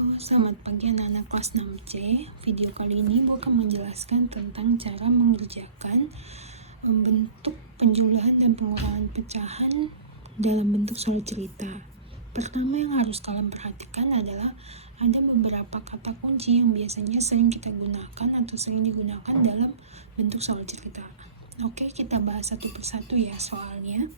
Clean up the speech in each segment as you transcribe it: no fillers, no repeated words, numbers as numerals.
Halo, selamat pagi anak-anak kelas 6C. Video kali ini Ibu akan menjelaskan tentang cara mengerjakan bentuk penjumlahan dan pengurangan pecahan dalam bentuk soal cerita. Pertama yang harus kalian perhatikan adalah ada beberapa kata kunci yang biasanya sering kita gunakan atau sering digunakan dalam bentuk soal cerita. Oke, kita bahas satu persatu ya soalnya.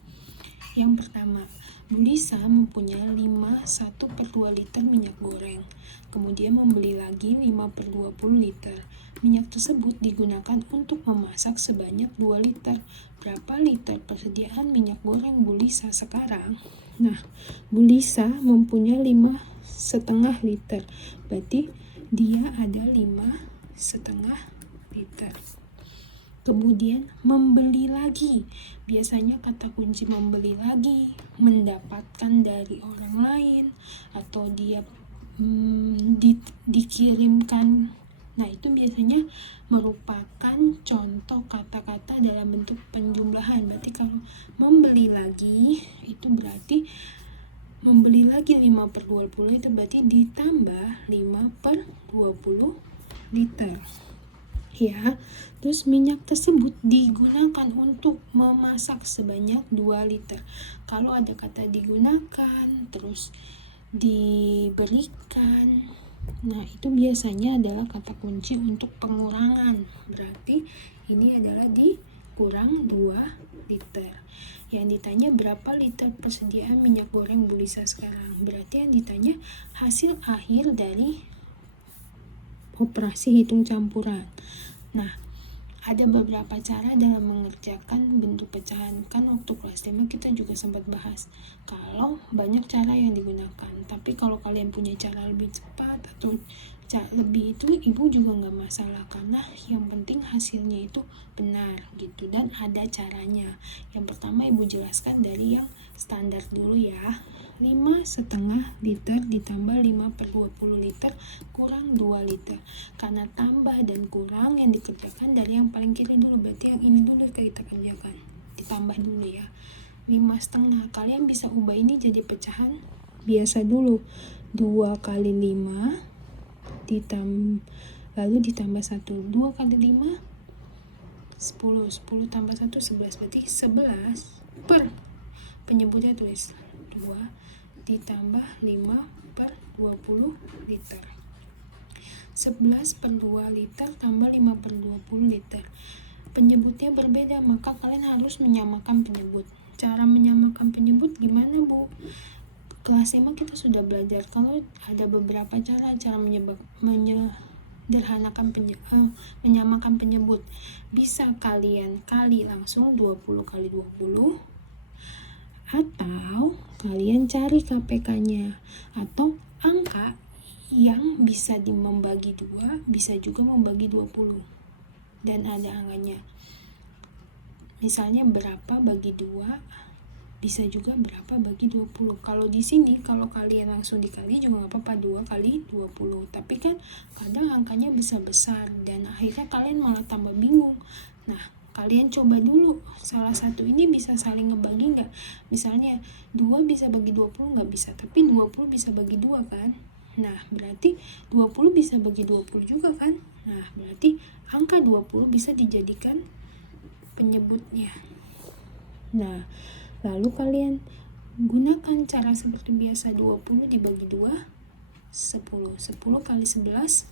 Yang pertama, Bu Lisa mempunyai 1/2 liter minyak goreng, kemudian membeli lagi 5/20 liter. Minyak tersebut digunakan untuk memasak sebanyak 2 liter. Berapa liter persediaan minyak goreng Bu Lisa sekarang? Nah, Bu Lisa mempunyai 5,5 liter, berarti dia ada 5,5 liter. Kemudian membeli lagi, biasanya kata kunci membeli lagi, mendapatkan dari orang lain, atau dia dikirimkan. Nah, itu biasanya merupakan contoh kata-kata dalam bentuk penjumlahan. Berarti kalau membeli lagi, itu berarti membeli lagi 5/20 itu berarti ditambah 5/20 liter. Ya, terus minyak tersebut digunakan untuk memasak sebanyak 2 liter. Kalau ada kata digunakan, terus diberikan, nah itu biasanya adalah kata kunci untuk pengurangan. Berarti ini adalah dikurang 2 liter. Yang ditanya berapa liter persediaan minyak goreng Bu Lisa sekarang. Berarti yang ditanya hasil akhir dari operasi hitung campuran. Nah, ada beberapa cara dalam mengerjakan bentuk pecahan. Kan waktu kelas 5 kita juga sempat bahas kalau banyak cara yang digunakan. Tapi kalau kalian punya cara lebih cepat atau lebih itu, Ibu juga nggak masalah, karena yang penting hasilnya itu benar gitu dan ada caranya. Yang pertama Ibu jelaskan dari yang standar dulu ya. 5,5 liter ditambah 5/20 liter kurang 2 liter. Karena tambah dan kurang yang dikerjakan dari yang paling kiri dulu, berarti yang ini dulu kita kerjakan. Ditambah dulu ya. 5,5, kalian bisa ubah ini jadi pecahan biasa dulu. 2 kali 5 lalu ditambah 1. 2 kali 5 10. 10 tambah 1 11, berarti 11 per penyebutnya tulis 2 ditambah 5/20 liter. 11/2 liter tambah 5/20 liter. Penyebutnya berbeda, maka kalian harus menyamakan penyebut. Cara menyamakan penyebut gimana, Bu? Kelas 5 kita sudah belajar kalau ada beberapa cara menyamakan penyebut. Bisa kalian kali langsung 20 kali 20, atau kalian cari KPK-nya, atau angka yang bisa membagi 2 bisa juga membagi 20 dan ada angkanya. Misalnya berapa bagi 2 bisa juga berapa bagi 20. Kalau di sini kalau kalian langsung dikali juga nggak apa-apa, 2 kali 20. Tapi kan kadang angkanya besar-besar dan akhirnya kalian malah tambah bingung. Nah, kalian coba dulu salah satu ini bisa saling ngebagi nggak. Misalnya 2 bisa bagi 20 nggak bisa, tapi 20 bisa bagi 2 kan. Nah, berarti 20 bisa bagi 20 juga kan. Nah, berarti angka 20 bisa dijadikan penyebutnya. Nah, lalu kalian gunakan cara seperti biasa. 20 dibagi 2 10. 10 kali 11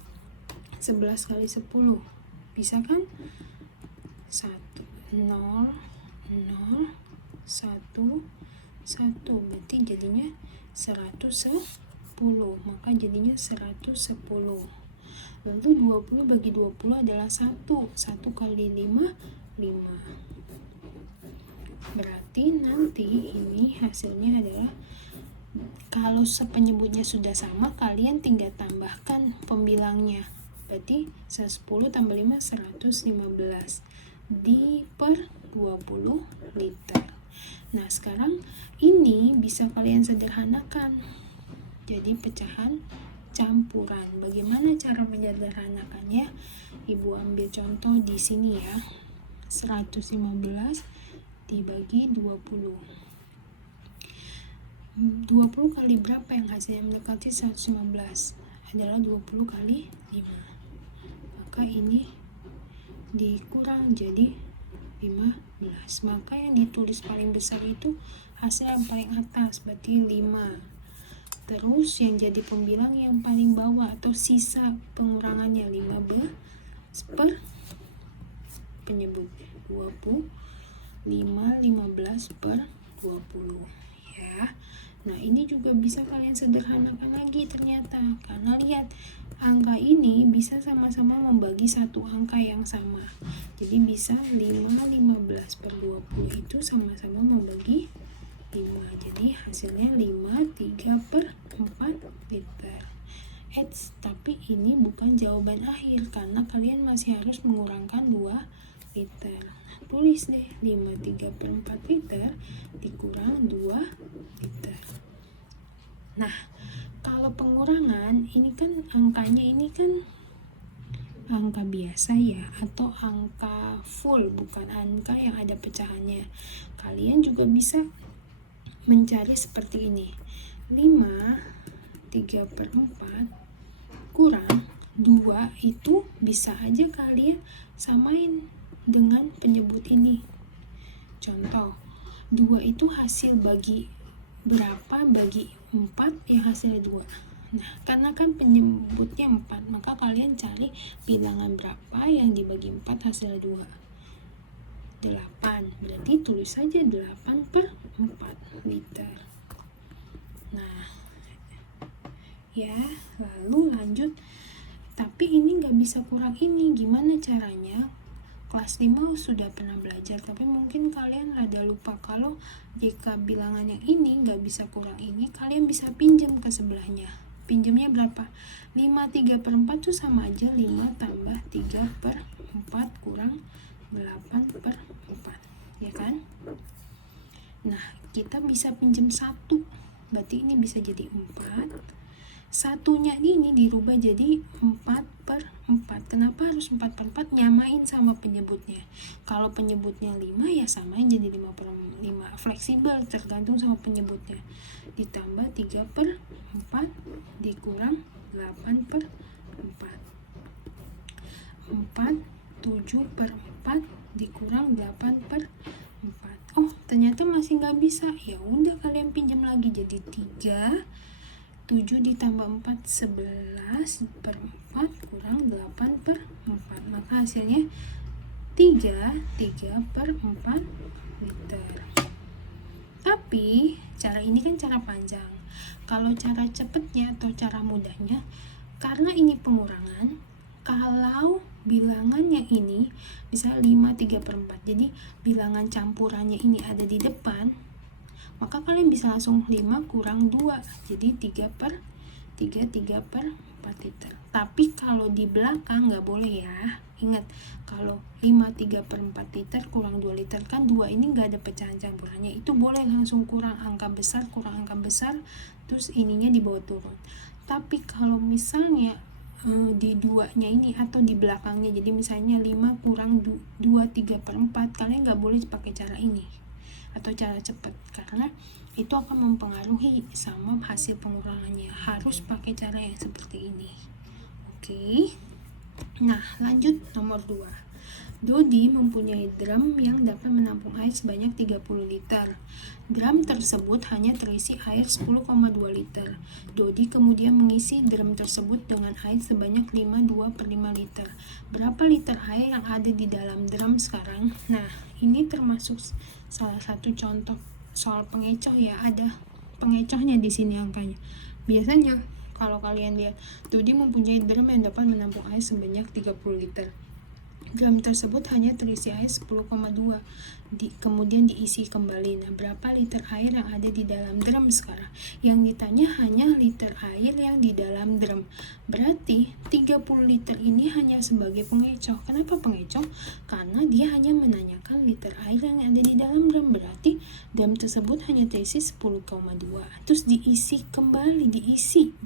11 kali 10 bisa kan? 1 0 0 1 1, berarti jadinya 110, maka jadinya 110. Lalu 20 bagi 20 adalah 1 kali 5 5. Berarti nanti ini hasilnya adalah, kalau penyebutnya sudah sama, kalian tinggal tambahkan pembilangnya. Berarti 110 tambah 5 115 di per 20 liter. Nah, sekarang ini bisa kalian sederhanakan jadi pecahan campuran. Bagaimana cara menyederhanakannya? Ibu ambil contoh di sini ya. 115 dibagi 20. 20 kali berapa yang hasilnya mendekati 115? adalah 20 kali 5. Maka ini dikurang jadi 15. Maka yang ditulis paling besar itu hasil yang paling atas, berarti 5. Terus yang jadi pembilang yang paling bawah atau sisa pengurangannya 15 per penyebutnya 20, 15 per 20 ya. Nah ini juga bisa kalian sederhanakan lagi ternyata, karena lihat angka ini bisa sama-sama membagi satu angka yang sama. Jadi bisa 15 per 20 itu sama-sama membagi 5. Jadi hasilnya 3 per 4 liter. Tapi ini bukan jawaban akhir karena kalian masih harus mengurangkan 2 liter. Tulis deh 3 per 4 liter dikurang 2 liter. Nah, kalau pengurangan ini kan angkanya ini kan angka biasa ya, atau angka full, bukan angka yang ada pecahannya. Kalian juga bisa mencari seperti ini. 3 per 4 kurang 2 itu bisa aja kalian samain dengan penyebut ini. Contoh, 2 itu hasil bagi berapa bagi 4 yang hasilnya 2. Nah, karena kan penyebutnya 4, maka kalian cari bilangan berapa yang dibagi 4 hasilnya 2. 8. Berarti tulis saja 8 per 4 liter. Nah, ya, lalu lanjut. Tapi ini nggak bisa kurang ini. Gimana caranya? Kelas 5 sudah pernah belajar, tapi mungkin kalian rada lupa kalau jika bilangan yang ini nggak bisa kurang ini, kalian bisa pinjam ke sebelahnya. Pinjamnya berapa? 5 3 per 4 tuh sama aja 5 tambah 3 per 4 kurang 8 per 4, ya kan? Nah, kita bisa pinjam 1, berarti ini bisa jadi 4. Satunya ini dirubah jadi 4 per 4. Kenapa harus 4 per 4? Nyamain sama penyebutnya. Kalau penyebutnya 5 ya samain jadi 5 per 5. Fleksibel tergantung sama penyebutnya. Ditambah 3 per 4 dikurang 8 per 4. 7 per 4 dikurang 8 per 4. Oh, ternyata masih nggak bisa. Ya udah, kalian pinjam lagi jadi 3. 7 ditambah 4 11 per 4 kurang 8 per 4. Maka hasilnya 3 per 4 liter. Tapi cara ini kan cara panjang. Kalau cara cepatnya atau cara mudahnya, karena ini pengurangan, kalau bilangannya ini bisa 5 3 per 4, jadi bilangan campurannya ini ada di depan, maka kalian bisa langsung 5 kurang 2, jadi 3 per 4 liter. Tapi kalau di belakang nggak boleh ya. Ingat, kalau 5 3 per 4 liter kurang 2 liter, kan 2 ini nggak ada pecahan campurannya, itu boleh langsung kurang angka besar, terus ininya dibawa turun. Tapi kalau misalnya di 2-nya ini atau di belakangnya, jadi misalnya 5 kurang 2 3 per 4, kalian nggak boleh pakai cara ini atau cara cepat, karena itu akan mempengaruhi sama hasil pengurangannya. Harus pakai cara yang seperti ini. Oke. Nah, lanjut nomor 2. Dodi mempunyai drum yang dapat menampung air sebanyak 30 liter. Drum tersebut hanya terisi air 10,2 liter. Dodi kemudian mengisi drum tersebut dengan air sebanyak 2 per 5 liter. Berapa liter air yang ada di dalam drum sekarang? Nah, ini termasuk salah satu contoh soal pengecoh ya. Ada pengecohnya di sini angkanya. Biasanya kalau kalian lihat, Dodi mempunyai drum yang dapat menampung air sebanyak 30 liter. Drum tersebut hanya terisi air 10,2, kemudian diisi kembali. Nah, berapa liter air yang ada di dalam drum sekarang? Yang ditanya hanya liter air yang di dalam drum. Berarti 30 liter ini hanya sebagai pengecoh. Kenapa pengecoh? Karena dia hanya menanyakan liter air yang ada di dalam drum. Berarti drum tersebut hanya terisi 10,2. Terus diisi kembali,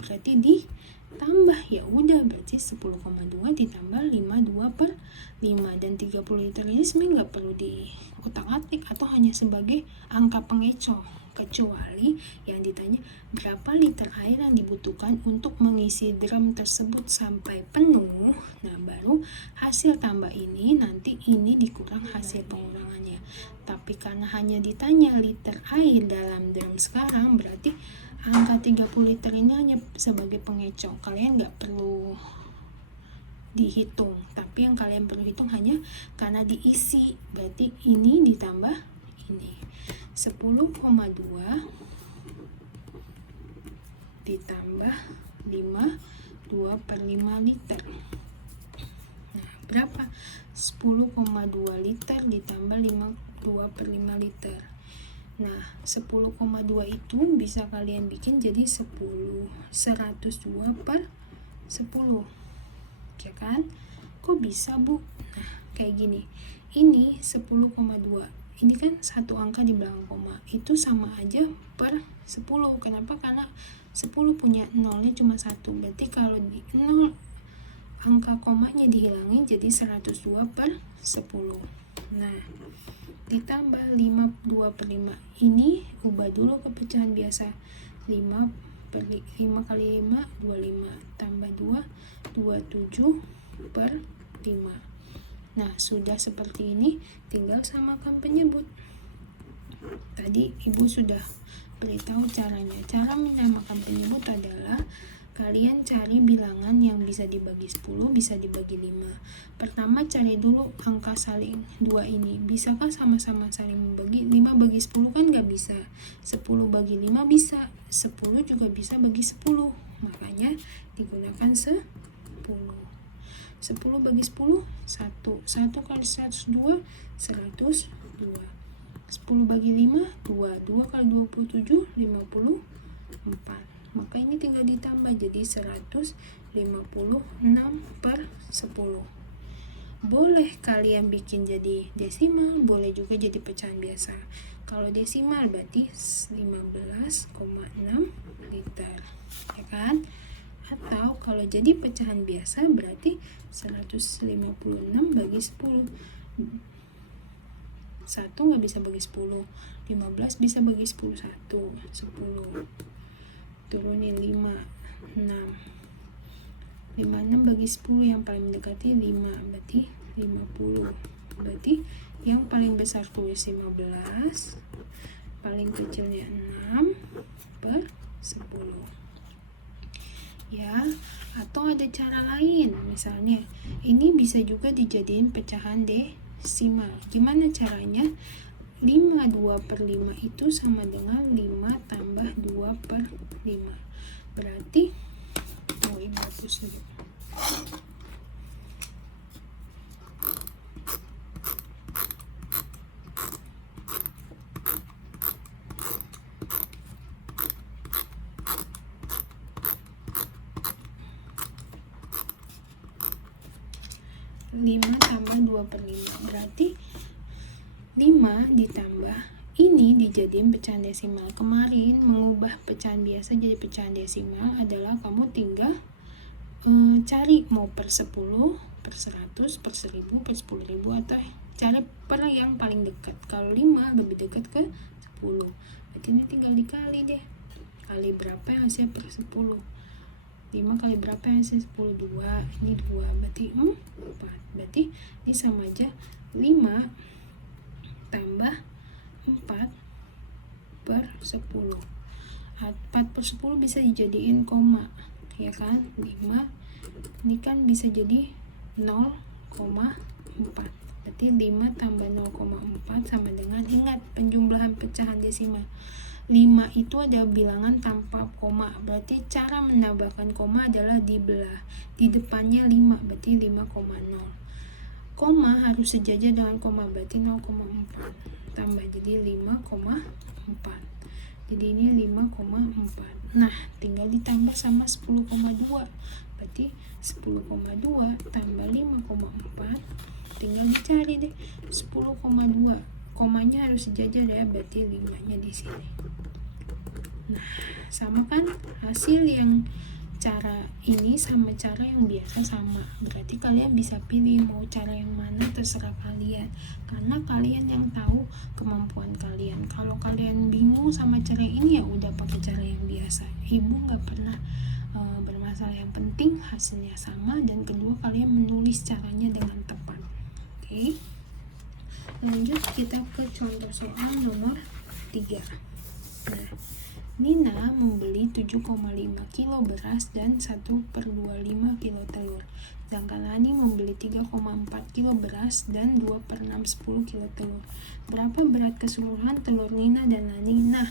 berarti ditambah, ya udah, berarti 10,2 ditambah 2 per 5, dan 30 liter ini sebenarnya nggak perlu diutak-atik atau hanya sebagai angka pengecoh, kecuali yang ditanya berapa liter air yang dibutuhkan untuk mengisi drum tersebut sampai penuh. Nah, baru hasil tambah ini nanti ini dikurang hasil pengurangannya. Tapi karena hanya ditanya liter air dalam drum sekarang, berarti angka 30 liter ini hanya sebagai pengecoh. Kalian nggak perlu dihitung, tapi yang kalian perlu hitung hanya karena diisi. Berarti ini ditambah ini 10,2 ditambah 2/5 liter. Nah, berapa? 10,2 liter ditambah 2/5 liter. Nah, 10,2 itu bisa kalian bikin jadi 102/10. Ya kan? Kok bisa, Bu? Nah, kayak gini. Ini 10,2. Ini kan satu angka di belakang koma. Itu sama aja per 10. Kenapa? Karena 10 punya nolnya cuma 1. Berarti kalau di 0 angka komanya dihilangin jadi 102/10. Nah, ditambah 2/5. Ini ubah dulu ke pecahan biasa. 5 kali 5 25 tambah 2 27/5. Nah, sudah seperti ini, tinggal samakan penyebut. Tadi Ibu sudah beritahu caranya. Cara menyamakan penyebut adalah kalian cari bilangan yang bisa dibagi 10, bisa dibagi 5. Pertama cari dulu angka saling 2 ini. Bisakah sama-sama saling membagi? 5 bagi 10 kan nggak bisa. 10 bagi 5 bisa. 10 juga bisa bagi 10. Makanya digunakan 10. 10 bagi 10, 1. 1 kali 102, 102. 10 bagi 5, 2. 2 kali 27, 54. Maka ini tinggal ditambah jadi 156/10. Boleh kalian bikin jadi desimal, boleh juga jadi pecahan biasa. Kalau desimal berarti 15,6 liter, ya kan? Atau kalau jadi pecahan biasa berarti 156 bagi 10. 1 nggak bisa bagi 10. 15 bisa bagi 10. 10. Turunin 5, 6. 56 bagi 10 yang paling mendekati 5, berarti 50. Berarti yang paling besar tulis 15, paling kecilnya 6/10. Ya, atau ada cara lain. Misalnya, ini bisa juga dijadiin pecahan desimal. Gimana caranya? 52/5 itu sama dengan 5 tambah 2/5. Berarti ini hapus dulu. 5 tambah 2/5 berarti 5 ditambah ini dijadiin pecahan desimal. Kemarin mengubah pecahan biasa jadi pecahan desimal adalah kamu tinggal cari mau per 10, per 100, per 1000, per 10.000 atau cari per yang paling dekat. Kalau 5 lebih dekat ke 10, berarti ini tinggal dikali deh. Kali berapa yang hasil per 10? 5 kali berapa yang hasil 10? 2. Ini 2, berarti 4. Berarti ini sama aja 5 tambah 4/10. 4/10 bisa dijadiin koma, ya kan? 5 ini kan bisa jadi 0,4. Berarti 5 tambah 0,4 sama dengan, ingat penjumlahan pecahan desimal, 5 itu ada bilangan tanpa koma. Berarti cara menambahkan koma adalah dibelah. Di depannya 5, berarti 5,0. Koma harus sejajar dengan koma, berarti 0,4. Tambah jadi 5,4. Jadi ini 5,4. Nah, tinggal ditambah sama 10,2. Berarti 10,2 tambah 5,4. Tinggal dicari deh 10,2. Komanya harus sejajar ya, berarti 5-nya di sini. Nah, sama kan hasil yang cara ini sama cara yang biasa sama, berarti kalian bisa pilih mau cara yang mana, terserah kalian, karena kalian yang tahu kemampuan kalian. Kalau kalian bingung sama cara ini, ya udah pakai cara yang biasa. Ibu nggak pernah bermasalah, yang penting hasilnya sama, dan kedua kalian menulis caranya dengan tepat. Oke, lanjut kita ke contoh soal nomor 3. Nah, Nina membeli 7,5 kilo beras dan 1/25 kilo telur. Sedangkan Lani membeli 3,4 kilo beras dan 2/6 10 kilo telur. Berapa berat keseluruhan telur Nina dan Lani? Nah,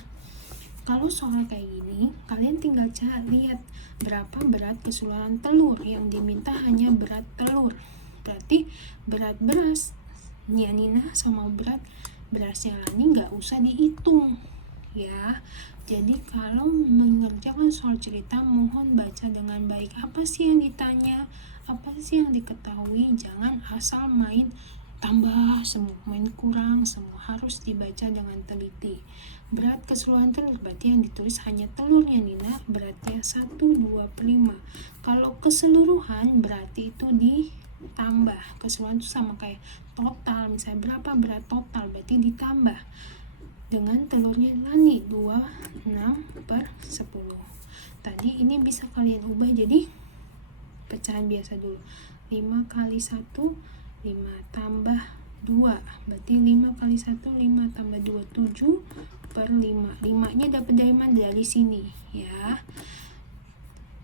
kalau soal kayak gini, kalian tinggal lihat berapa berat keseluruhan telur. Yang diminta hanya berat telur. Berarti berat berasnya Nina sama berat berasnya Lani nggak usah dihitung, ya. Jadi kalau mengerjakan soal cerita, mohon baca dengan baik. Apa sih yang ditanya? Apa sih yang diketahui? Jangan asal main tambah semua, main kurang semua. Harus dibaca dengan teliti. Berat keseluruhan telur, berarti yang ditulis hanya telurnya Nina, beratnya 1/25. Kalau keseluruhan, berarti itu ditambah. Keseluruhan itu sama kayak total. Misalnya berapa berat total, berarti ditambah dengan telurnya Lani, 26/10. Tadi ini bisa kalian ubah jadi pecahan biasa dulu. 5 kali 1, 5 tambah 2, berarti 5 kali 1, 5 tambah 2, 7/5. 5-nya dapat dari mana? Dari sini, ya.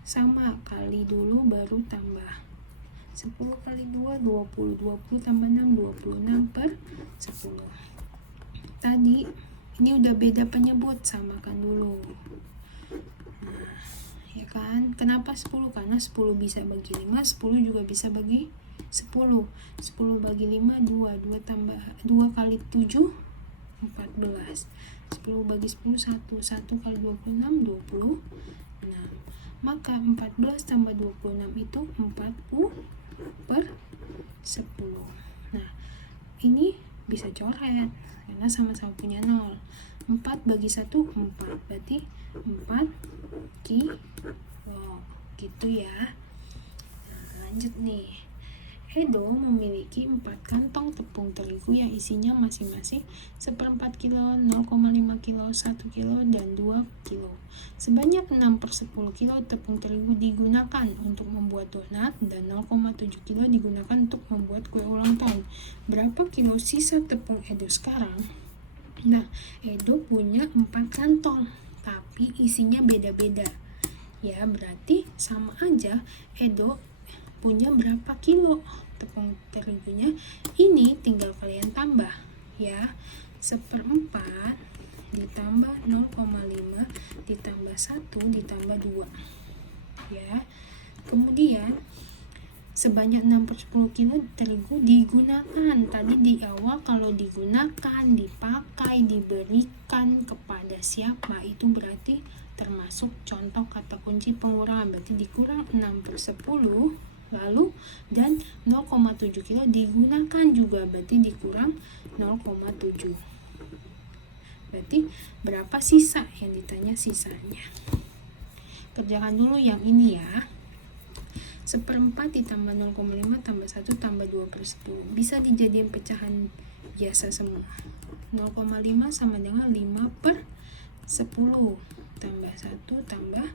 Sama, kali dulu baru tambah. 10 kali 2, 20. 20 tambah 6, 26/10. Tadi ini udah beda penyebut, samakan dulu. Nah, ya kan? Kenapa 10? Karena 10 bisa bagi 5, 10 juga bisa bagi 10. 10 bagi 5, 2. 2 tambah 2 kali 7, 14. 10 bagi 10, 1. 1 kali 26, 26. Maka 14 tambah 26 itu 40/10. Nah, ini bisa coret karena sama-sama punya 0. 4 bagi 1, 4. Berarti 4 kilo. Gitu ya. Nah, lanjut nih. Edo memiliki 4 kantong tepung terigu yang isinya masing-masing 1/4 kilo, 0,5 kilo, 1 kilo, dan 2 kilo. Sebanyak 6/10 kilo tepung terigu digunakan untuk membuat donat dan 0,7 kilo digunakan untuk membuat kue ulang tahun. Berapa kilo sisa tepung Edo sekarang? Nah, Edo punya 4 kantong, tapi isinya beda-beda. Ya, berarti sama aja Edo punya berapa kilo tepung terigunya. Ini tinggal kalian tambah, ya. 1/4 ditambah 0,5 ditambah 1 ditambah 2, ya. Kemudian sebanyak 6/10 kilo terigu digunakan. Tadi di awal kalau digunakan, dipakai, diberikan kepada siapa, itu berarti termasuk contoh kata kunci pengurangan. Berarti dikurang 6/10, lalu dan 0,7 kilo digunakan juga, berarti dikurang 0,7. Berarti berapa sisa? Yang ditanya sisanya. Kerjakan dulu yang ini ya. 1/4 ditambah 0,5 tambah 1 tambah 2/10. Bisa dijadiin pecahan biasa semua. 0,5 sama dengan 5/10 tambah 1 tambah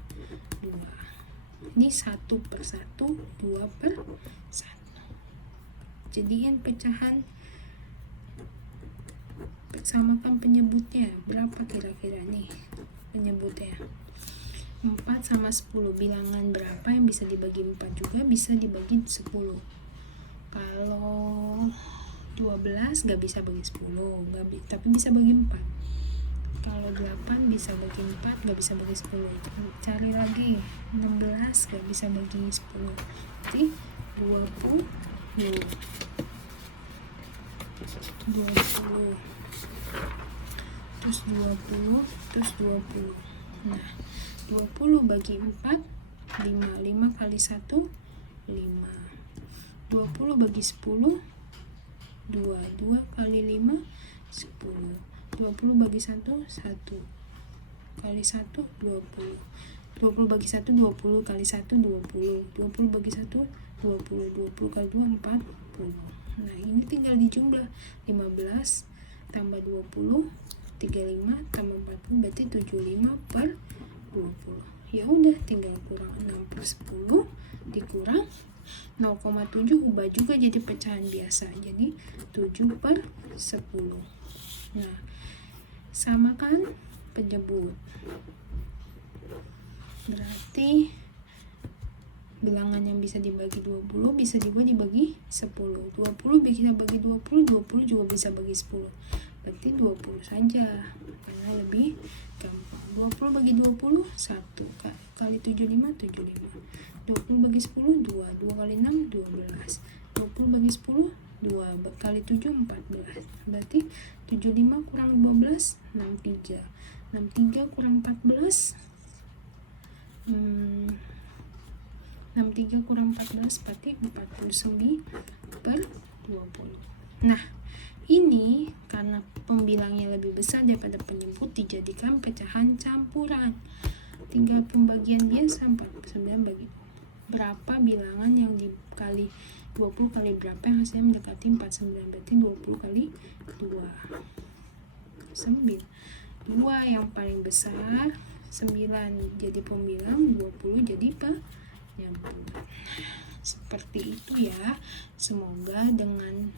2. Ini 1/1, 2/1. Jadiin pecahan, samakan penyebutnya. Berapa kira-kira nih penyebutnya? 4 sama 10. Bilangan berapa yang bisa dibagi 4 juga bisa dibagi 10. Kalau 12 gak bisa bagi 10, tapi bisa bagi 4. Kalau 8 bisa bagi 4, gak bisa bagi 10. Cari lagi. 16 gak bisa bagi 10. Jadi 20. Terus 20. Terus 20. Nah, 20 bagi 4, 5. 5 kali 1, 5. 20 bagi 10, 2. 2 kali 5, 10. 20 bagi 1, 1. Kali 1, 20. 20 bagi 1 20 kali 1 20, 20 bagi 1 20, 20 kali 2 40. Nah ini tinggal dijumlah, 15 tambah 20 35 tambah 40 berarti 75 per 20. Ya udah tinggal kurang 6 per 10 dikurang 0,7, ubah juga jadi pecahan biasa, jadi 7 per 10. Nah samakan penyebut, berarti bilangan yang bisa dibagi 20 bisa juga dibagi 10. 20 bisa bagi 20, 20 juga bisa bagi 10. Berarti 20 saja karena lebih gampang. 20 bagi 20 1 kali 75 75. 20 bagi 10 2, 2 kali 6 12. 20 bagi 10 2 kali 7 14. Berarti 75 kurang 12 63. 63 kurang 14 63 kurang 14 berarti 49 per 20. Nah ini karena pembilangnya lebih besar daripada penyebut dijadikan pecahan campuran. Tinggal pembagian biasa 49 bagi berapa bilangan yang dikali 20 kali berapa yang hasilnya mendekati 49, berarti 20 kali 2 9. 2 yang paling besar, 9 jadi pembilang, 20 jadi penyebut. Seperti itu ya. Semoga dengan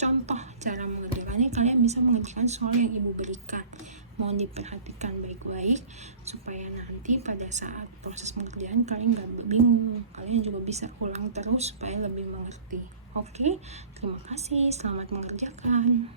contoh cara mengerjakannya kalian bisa mengerjakan soal yang ibu berikan. Mohon diperhatikan baik-baik supaya nanti pada saat proses pengerjaan kalian gak bingung, kalian juga bisa ulang terus supaya lebih mengerti. Oke, terima kasih, selamat mengerjakan.